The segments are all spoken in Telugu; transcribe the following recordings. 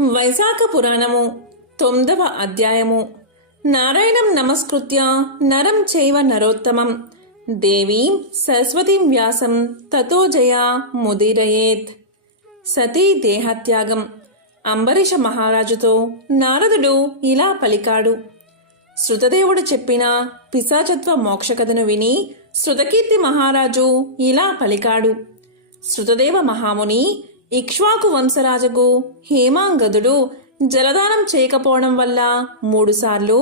వైశాఖ పురాణము తొమ్మిదవ అధ్యాయము. నారాయణం నమస్కృత్య నరం చైవ నరోత్తమం. దేవీం సరస్వతీం వ్యాసం తతోజయ ముదిరయేత్. సతీ దేహత్యాగం. అంబరీష మహారాజుతో నారదుడు ఇలా పలికాడు. శృతదేవుడు చెప్పిన పిశాచత్వ మోక్షకథను విని శృతకీర్తి మహారాజు ఇలా పలికాడు. శృతదేవ మహాముని ఇక్ష్వాకు వంశరాజుకు హేమాంగదుడు జలదానం చేయకపోవడం వల్ల మూడుసార్లు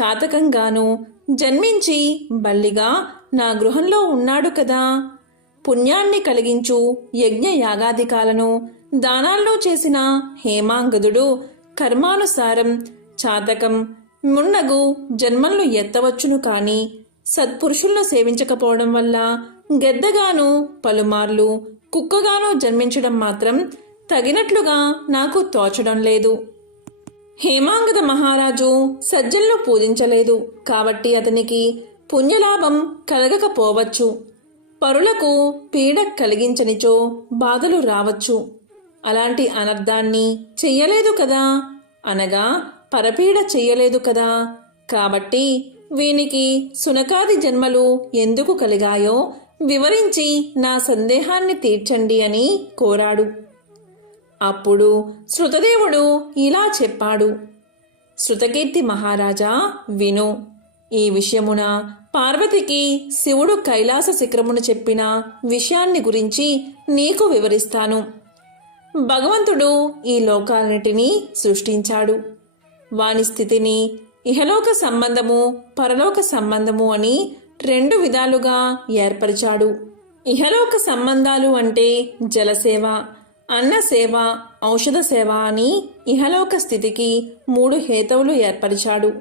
చాతకంగాను జన్మించి బల్లిగా నా గృహంలో ఉన్నాడు కదా. పుణ్యాన్ని కలిగించు యజ్ఞ యాగాదికాలను దానాల్లో చేసిన హేమాంగదుడు కర్మానుసారం చాతకం మున్నగు జన్మలను ఎత్తవచ్చును కాని సత్పురుషులను సేవించకపోవడం వల్ల గెద్దగాను పలుమార్లు కుక్కగానో జన్మించడం మాత్రం తగినట్లుగా నాకు తోచడం లేదు. హేమాంగద మహారాజు సజ్జలను పూజించలేదు. కాబట్టి అతనికి పుణ్యలాభం కలగకపోవచ్చు. పరులకు పీడ కలిగించనిచో బాధలు రావచ్చు. అలాంటి అనర్థాన్ని చెయ్యలేదు కదా? అనగా పరపీడ చెయ్యలేదు కదా? కాబట్టి వీనికి సునకాది జన్మలు ఎందుకు కలిగాయో వివరించి నా సందేహాన్ని తీర్చండి అని కోరాడు. అప్పుడు శృతదేవుడు ఇలా చెప్పాడు. శృతకీర్తి మహారాజా విను. ఈ విషయమున పార్వతికి శివుడు కైలాస శిఖరమును చెప్పిన విషయాన్ని గురించి నీకు వివరిస్తాను. భగవంతుడు ఈ లోకాలన్నిటినీ సృష్టించాడు. వాని స్థితిని ఇహలోక సంబంధము పరలోక సంబంధము అని రెండు విధాలుగా ఏర్పరిచాడు. ఇహలోక సంబంధాలు అంటే జలసేవ అన్న సేవ ఔషధ సేవ అని ఇహలోక స్థితికి మూడు హేతువులు ఏర్పరిచాడు.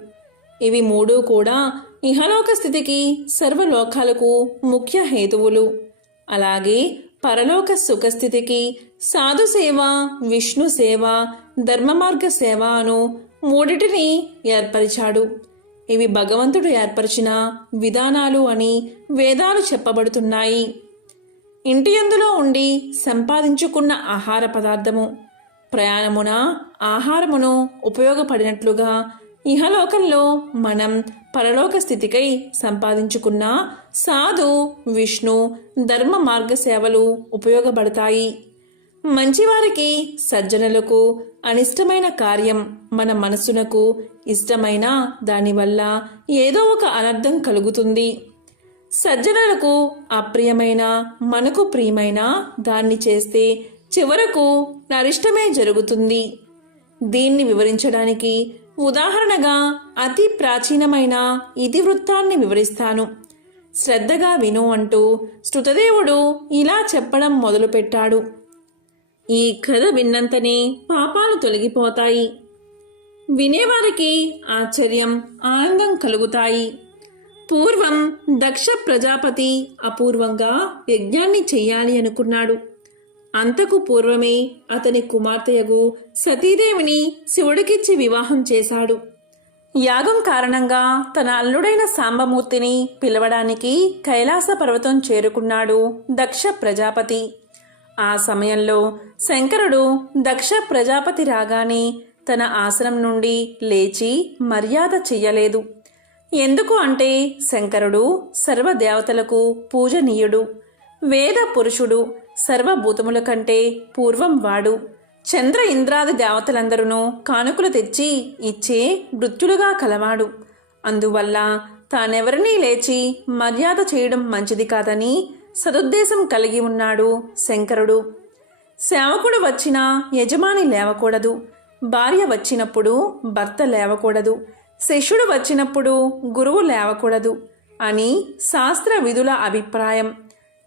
ఇవి మూడు కూడా ఇహలోక స్థితికి సర్వలోకాలకు ముఖ్య హేతువులు. అలాగే పరలోక సుఖస్థితికి సాధు సేవ విష్ణు సేవ ధర్మమార్గ సేవ అను మూడిటిని ఏర్పరిచాడు. ఇవి భగవంతుడు ఏర్పరిచిన విధానాలు అని వేదాలు చెప్పబడుతున్నాయి. ఇంటి అందులో ఉండి సంపాదించుకున్న ఆహార పదార్థము ప్రయాణమున ఆహారమును ఉపయోగపడినట్లుగా ఇహలోకంలో మనం పరలోక స్థితికై సంపాదించుకున్న సాధు విష్ణు ధర్మ మార్గ సేవలు ఉపయోగపడతాయి. మంచివారికి సజ్జనులకు అనిష్టమైన కార్యం మన మనసునకు ఇష్టమైన దానివల్ల ఏదో ఒక అనర్థం కలుగుతుంది. సజ్జనులకు అప్రియమైన మనకు ప్రియమైన దాన్ని చేస్తే చివరకు నరిష్టమే జరుగుతుంది. దీన్ని వివరించడానికి ఉదాహరణగా అతి ప్రాచీనమైన ఇతివృత్తాన్ని వివరిస్తాను. శ్రద్ధగా విను అంటూ శృతదేవుడు ఇలా చెప్పడం మొదలుపెట్టాడు. ఈ కథ విన్నంతనే పాపాలు తొలగిపోతాయి. వినేవారికి ఆశ్చర్యం ఆనందం కలుగుతాయి. పూర్వం దక్ష ప్రజాపతి అపూర్వంగా యజ్ఞాన్ని చెయ్యాలి అనుకున్నాడు. అంతకు పూర్వమే అతని కుమార్తెయగు సతీదేవిని శివుడికిచ్చి వివాహం చేశాడు. యాగం కారణంగా తన అల్లుడైన సాంబమూర్తిని పిలవడానికి కైలాస పర్వతం చేరుకున్నాడు దక్ష ప్రజాపతి. ఆ సమయంలో శంకరుడు దక్ష ప్రజాపతి రాగానే తన ఆసనం నుండి లేచి మర్యాద చెయ్యలేదు. ఎందుకు అంటే శంకరుడు సర్వదేవతలకు పూజనీయుడు. వేద పురుషుడు సర్వభూతముల కంటే పూర్వం వాడు. చంద్ర ఇంద్రాది దేవతలందరూ కానుకలు తెచ్చి ఇచ్చే మృత్యులుగా కలవాడు. అందువల్ల తానెవరినీ లేచి మర్యాద చేయడం మంచిది కాదని సదుద్దేశం కలిగి ఉన్నాడు శంకరుడు. సేవకుడు వచ్చినా యజమాని లేవకూడదు. భార్య వచ్చినప్పుడు భర్త లేవకూడదు. శిష్యుడు వచ్చినప్పుడు గురువు లేవకూడదు అని శాస్త్ర విధుల అభిప్రాయం.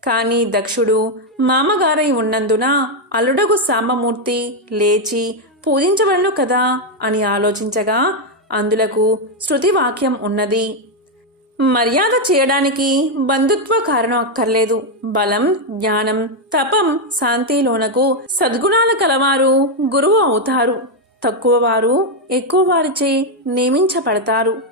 కానీ దక్షుడు మామగారై ఉన్నందున అల్లుడగు సాంబమూర్తి లేచి పూజించబడను కదా అని ఆలోచించగా అందులకు శృతివాక్యం ఉన్నది. మర్యాద చేయడానికి బంధుత్వ కారణం అక్కర్లేదు. బలం జ్ఞానం తపం శాంతిలోనకు సద్గుణాల కలవారు గురువు అవుతారు. తక్కువ వారు ఎక్కువ వారిచే నియమించబడతారు.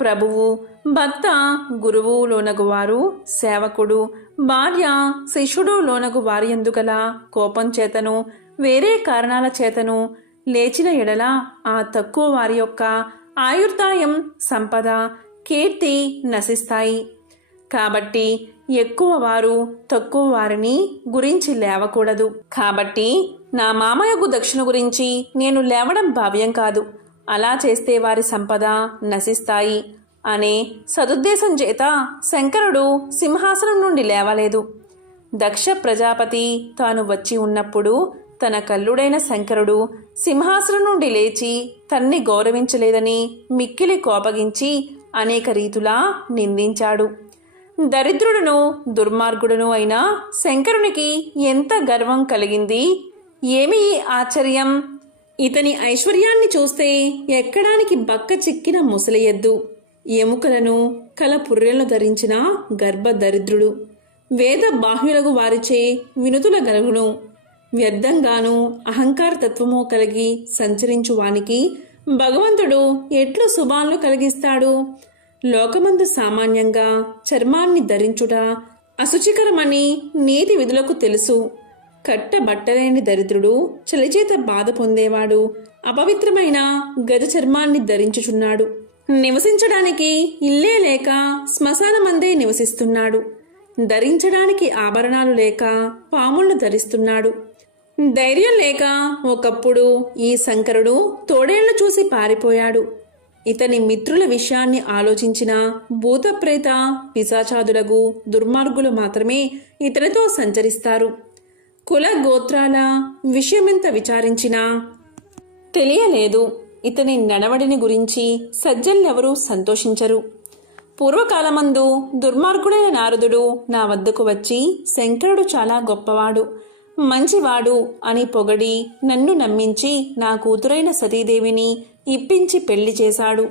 ప్రభువు భక్త గురువు లోనగువారు సేవకుడు భార్య శిష్యుడు లోనగు వారి ఎందుకల కోపం చేతను వేరే కారణాల చేతను లేచిన ఎడల ఆ తక్కువ వారి యొక్క ఆయుర్దాయం సంపద కీర్తి నశిస్తాయి. కాబట్టి ఎక్కువ వారు తక్కువ వారిని గురించి లేవకూడదు. కాబట్టి నా మామయ్యకు దక్షిణ గురించి నేను లేవడం భావ్యం కాదు. అలా చేస్తే వారి సంపద నశిస్తాయి అనే సదుద్దేశం చేత శంకరుడు సింహాసనం నుండి లేవలేదు. దక్ష ప్రజాపతి తాను వచ్చి ఉన్నప్పుడు తన కల్లుడైన శంకరుడు సింహాసనం నుండి లేచి తన్ని గౌరవించలేదని మిక్కిలి కోపగించి అనేక రీతులా నిందించాడు. దరిద్రుడును దుర్మార్గుడును అయిన శంకరునికి ఎంత గర్వం కలిగింది? ఏమి ఆశ్చర్యం? ఇతని ఐశ్వర్యాన్ని చూస్తే ఎక్కడానికి బక్క చిక్కిన ముసలియద్దు. ఎముకలను కల పుర్రెలను ధరించిన గర్భ దరిద్రుడు. వేద బాహ్యులకు వారిచే వినుతుల గలుగును. వ్యర్థంగాను అహంకార తత్వము కలిగి సంచరించు వానికి భగవంతుడు ఎట్లు శుభాలను కలిగిస్తాడు? లోకమందు సామాన్యంగా చర్మాన్ని ధరించుట అశుచికరమని నీతి విధులకు తెలుసు. కట్టబట్టలేని దరిద్రుడు చలిచేత బాధ పొందేవాడు అపవిత్రమైన గజ చర్మాన్ని ధరించుచున్నాడు. నివసించడానికి ఇల్లే లేక శ్మశానమందే నివసిస్తున్నాడు. ధరించడానికి ఆభరణాలు లేక పాములను ధరిస్తున్నాడు. ధైర్యం లేక ఒకప్పుడు ఈ శంకరుడు తోడేళ్ళు చూసి పారిపోయాడు. ఇతని మిత్రుల విషయాన్ని ఆలోచించిన భూతప్రేత పిశాచాదులకు దుర్మార్గులు మాత్రమే ఇతనితో సంచరిస్తారు. కుల గోత్రాల విషయమెంత విచారించినా తెలియలేదు. ఇతని నడవడిని గురించి సజ్జల్లెవరూ సంతోషించరు. పూర్వకాలమందు దుర్మార్గుడైన నారదుడు నా వద్దకు వచ్చి శంకరుడు చాలా గొప్పవాడు. మంచివాడు అని పొగడి నన్ను నమ్మించి నా కూతురైన సతీదేవిని ఇప్పించి పెళ్ళి చేశాడు.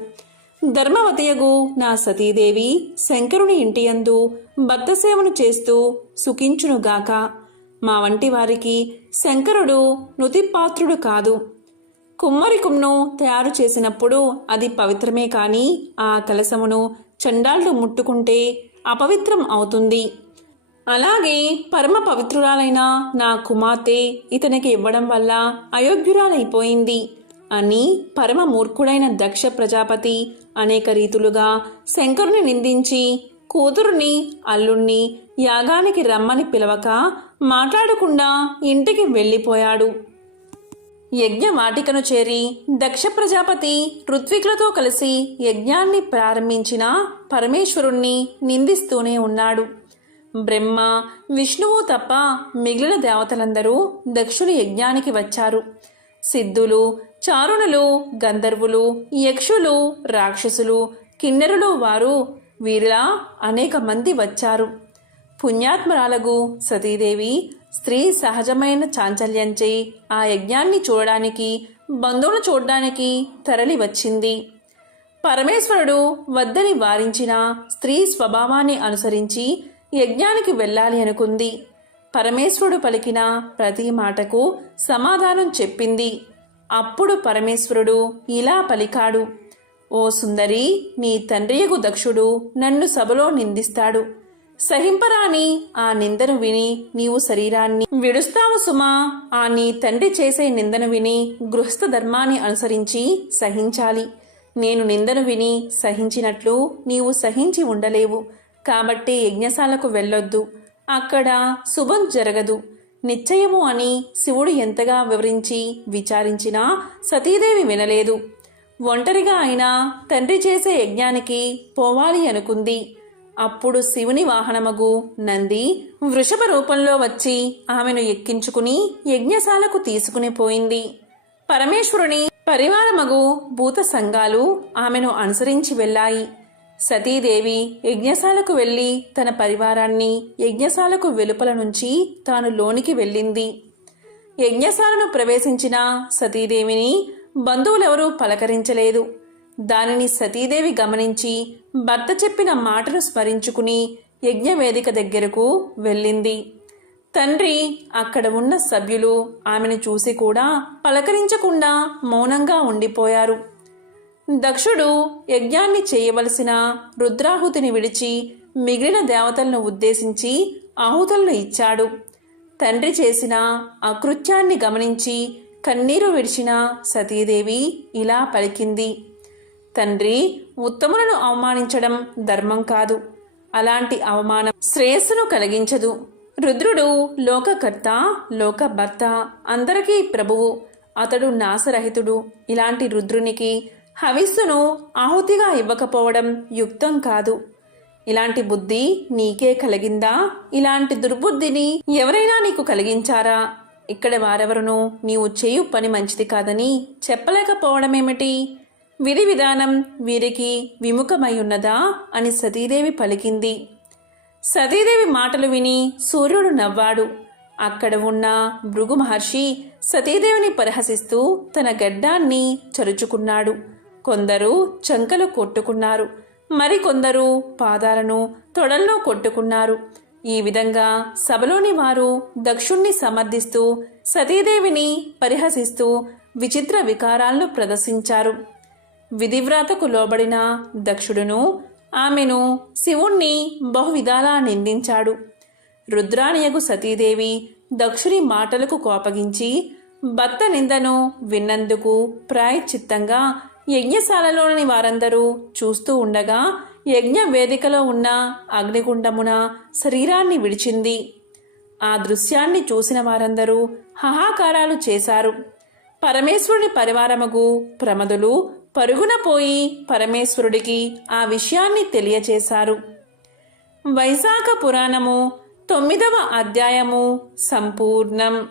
ధర్మవతయగు నా సతీదేవి శంకరుని ఇంటియందు భర్త సేవను చేస్తూ సుఖించునుగాక. మా వంటి వారికి శంకరుడు నుతిపాత్రుడు కాదు. కుమ్మరికుమ్ను తయారు చేసినప్పుడు అది పవిత్రమే కాని ఆ కలసమును చండాళ్ళు ముట్టుకుంటే అపవిత్రం అవుతుంది. అలాగే పరమ పవిత్రురాలైన నా కుమార్తె ఇతనికి ఇవ్వడం వల్ల అయోగ్యురాలైపోయింది. అని పరమ మూర్ఖుడైన దక్ష ప్రజాపతి అనేక రీతులుగా శంకరుని నిందించి కూతురుని అల్లుణ్ణి యాగానికి రమ్మని పిలవక మాట్లాడకుండా ఇంటికి వెళ్ళిపోయాడు. యజ్ఞవాటికను చేరి దక్ష ప్రజాపతి ఋత్వికులతో కలిసి యజ్ఞాన్ని ప్రారంభించిన పరమేశ్వరుణ్ణి నిందిస్తూనే ఉన్నాడు. బ్రహ్మ విష్ణువు తప్ప మిగిలిన దేవతలందరూ దక్షుని యజ్ఞానికి వచ్చారు. సిద్ధులు చారుణులు గంధర్వులు యక్షులు రాక్షసులు కిన్నెరులు వారు వీరిలా అనేక మంది వచ్చారు. పుణ్యాత్మరాలగు సతీదేవి స్త్రీ సహజమైన చాంచల్యంచే ఆ యజ్ఞాన్ని చూడడానికి బంధువులు చూడడానికి తరలి వచ్చింది. పరమేశ్వరుడు వద్దని వారించిన స్త్రీ స్వభావాన్ని అనుసరించి యజ్ఞానికి వెళ్ళాలి అనుకుంది. పరమేశ్వరుడు పలికిన ప్రతి మాటకు సమాధానం చెప్పింది. అప్పుడు పరమేశ్వరుడు ఇలా పలికాడు. ఓ సుందరి నీ తండ్రియగు దక్షుడు నన్ను సభలో నిందిస్తాడు. సహింపరాని ఆ నిందను విని నీవు శరీరాన్ని విడుస్తావు సుమా. ఆ నీ తండ్రి చేసే నిందను విని గృహస్థ ధర్మాన్ని అనుసరించి సహించాలి. నేను నిందను విని సహించినట్లు నీవు సహించి ఉండలేవు. కాబట్టి యజ్ఞశాలకు వెళ్ళొద్దు. అక్కడ శుభం జరగదు. నిశ్చయము అని శివుడు ఎంతగా వివరించి విచారించినా సతీదేవి వినలేదు. ఒంటరిగా అయినా తండ్రి చేసే యజ్ఞానికి పోవాలి అనుకుంది. అప్పుడు శివుని వాహనమగు నంది వృషభ రూపంలో వచ్చి ఆమెను ఎక్కించుకుని యజ్ఞశాలకు తీసుకుని పోయింది. పరమేశ్వరుని పరివారమగు భూత సంఘాలు ఆమెను అనుసరించి వెళ్ళాయి. సతీదేవి యజ్ఞశాలకు వెళ్ళి తన పరివారాన్ని యజ్ఞశాలకు వెలుపల నుంచి తాను లోనికి వెళ్ళింది. యజ్ఞశాలను ప్రవేశించిన సతీదేవిని బంధువులెవరూ పలకరించలేదు. దానిని సతీదేవి గమనించి భర్త చెప్పిన మాటను స్మరించుకుని యజ్ఞవేదిక దగ్గరకు వెళ్ళింది. తండ్రి అక్కడ ఉన్న సభ్యులు ఆమెను చూసి కూడా పలకరించకుండా మౌనంగా ఉండిపోయారు. దక్షుడు యజ్ఞాన్ని చేయవలసిన రుద్రాహుతిని విడిచి మిగిలిన దేవతలను ఉద్దేశించి ఆహుతులను ఇచ్చాడు. తండ్రి చేసిన అకృత్యాన్ని గమనించి కన్నీరు విడిచిన సతీదేవి ఇలా పలికింది. తండ్రి ఉత్తములను అవమానించడం ధర్మం కాదు. అలాంటి అవమానం శ్రేయస్సును కలిగించదు. రుద్రుడు లోకకర్త లోకభర్త అందరికీ ప్రభువు. అతడు నాశరహితుడు. ఇలాంటి రుద్రునికి హవిస్సును ఆహుతిగా ఇవ్వకపోవడం యుక్తం కాదు. ఇలాంటి బుద్ధి నీకే కలిగిందా? ఇలాంటి దుర్బుద్ధిని ఎవరైనా నీకు కలిగించారా? ఇక్కడ వారెవరునూ నీవు చేయు పని మంచిది కాదని చెప్పలేకపోవడమేమిటి? విధి విధానం వీరికి విముఖమై ఉన్నదా అని సతీదేవి పలికింది. సతీదేవి మాటలు విని సూర్యుడు నవ్వాడు. అక్కడ ఉన్న భృగు మహర్షి సతీదేవిని పరిహసిస్తూ తన గడ్డాన్ని చరుచుకున్నాడు. కొందరు చంకలు కొట్టుకున్నారు. మరికొందరు పాదాలను తొడల్లో కొట్టుకున్నారు. ఈ విధంగా సభలోని వారు దక్షుణ్ణి సమర్థిస్తూ సతీదేవిని పరిహసిస్తూ విచిత్ర వికారాలను ప్రదర్శించారు. విధివ్రాతకు లోబడిన దక్షుడును ఆమెను శివుణ్ణి బహువిధాలా నిందించాడు. రుద్రాణియగు సతీదేవి దక్షుని మాటలకు కోపగించి భర్త నిందను విన్నందుకు ప్రాయశ్చిత్తంగా యజ్ఞశాలలోని వారందరూ చూస్తూ ఉండగా యజ్ఞ వేదికలో ఉన్న అగ్నిగుండమున శరీరాన్ని విడిచింది. ఆ దృశ్యాన్ని చూసిన వారందరూ హాహాకారాలు చేశారు. పరమేశ్వరుని పరివారముగు ప్రమదులు పరుగున పోయి పరమేశ్వరుడికి ఆ విషయాన్ని తెలియచేశారు. వైశాఖ పురాణము తొమ్మిదవ అధ్యాయము సంపూర్ణం.